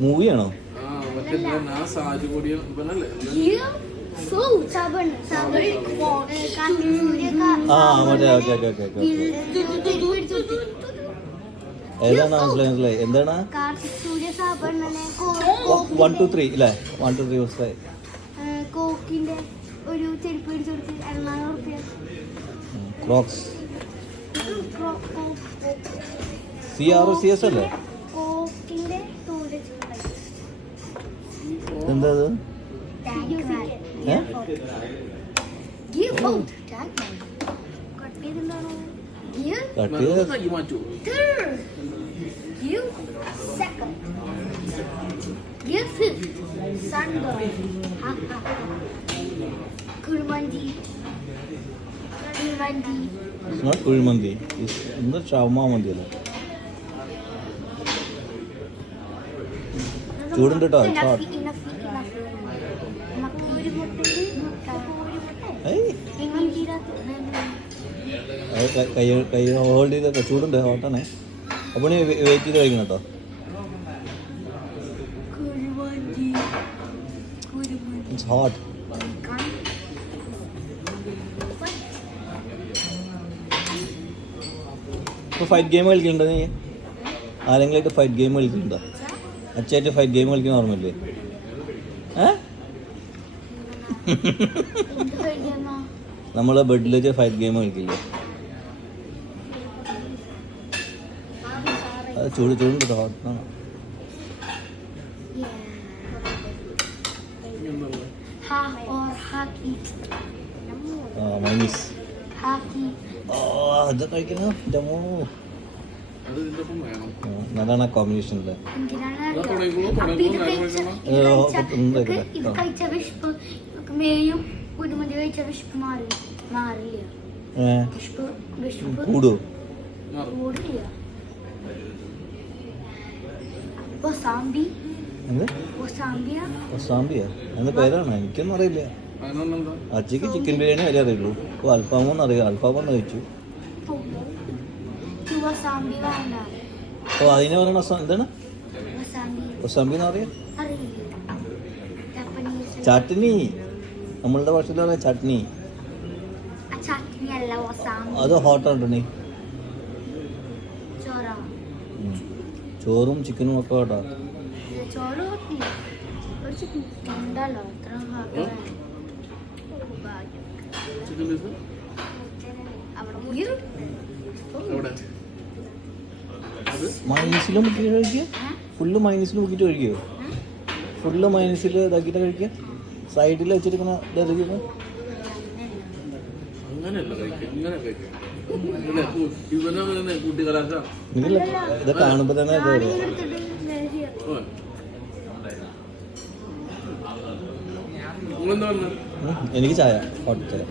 മൂവിയാണോ? ആ മറ്റേ okay okay okay okay. ഏതാണ് മനസ്സിലായി? എന്താണ് 1 2 3 ഇല്ലേ? 1 2 3 മനസ്സിലായി. കോക്കിന്റെ ഒരു ചെരുപ്പ് മേടിച്ചു കൊടുത്ത് 800 റുപ്യ. ക്രോക്സ് CRCS അല്ലേ? കോക്കിന്റെ എന്താ അത്? കുഴിമന്തി. എന്താ ഷവർമ മന്തി അല്ലേ? ചൂടുണ്ട് കേട്ടോ. കൈ ഹോൾഡ് ചെയ്തൊക്കെ ചൂടുണ്ട്, ഹോട്ടാണേ. അപ്പോൾ നീ വെയിറ്റ് ചെയ്ത് കഴിക്കണം കേട്ടോ. It's hot. ഇപ്പോൾ ഫൈറ്റ് ഗെയിം കളിക്കുന്നുണ്ടോ നീ? ആരെങ്കിലായിട്ട് ഫൈറ്റ് ഗെയിം കളിക്കുന്നുണ്ടോ? അച്ഛായിട്ട് ഫൈറ്റ് ഗെയിം കളിക്കുന്ന ഓർമ്മയില്ലേ? നമ്മളെ ബെഡിൽ വെച്ച് ഫൈറ്റ് ഗെയിം കളിക്കില്ലേ? അത് ചൂടുണ്ട് ഹോട്ടാണ്. മൈനീസ്. അത് കഴിക്കണം. അതാണ് ആ കോമ്പിനേഷനില്. കൂടോ? ഒസാംബിയ എന്ന പേരാണ്, എനിക്കൊന്നും അറിയില്ല. അച്ഛക്ക് ചിക്കൻ ബിരിയാണി വരെ അറിയുള്ളൂ. ഇപ്പോൾ അൽഫാമൊന്നും അറിയാം. അൽഫാമൊന്നും കഴിച്ചു. അപ്പോൾ അതിനെ പറയണ എന്താണ്? ഒസാംബി എന്ന് പറയാ? ചട്നി. നമ്മളുടെ ഭാഷയിൽ പറയാം ചട്നി. അത് ഹോട്ടാണ്. ചോറും ചിക്കനും ഒക്കെ കേട്ടോ. മൈനസിലും മുക്കിട്ട് കഴിക്കുക. ഫുള്ള് മൈനസിൽ മുക്കിട്ട് കഴിക്കുമോ? ഫുള്ള് മൈനസിൽ ഇതാക്കിയിട്ട് കഴിക്കുക. സൈഡിൽ വെച്ചിരിക്കുന്ന ഇതാക്കിയിട്ട് ഇത് കാണുമ്പോ തന്നെ എനിക്ക് ചായ, ഹോട്ട് ചായ.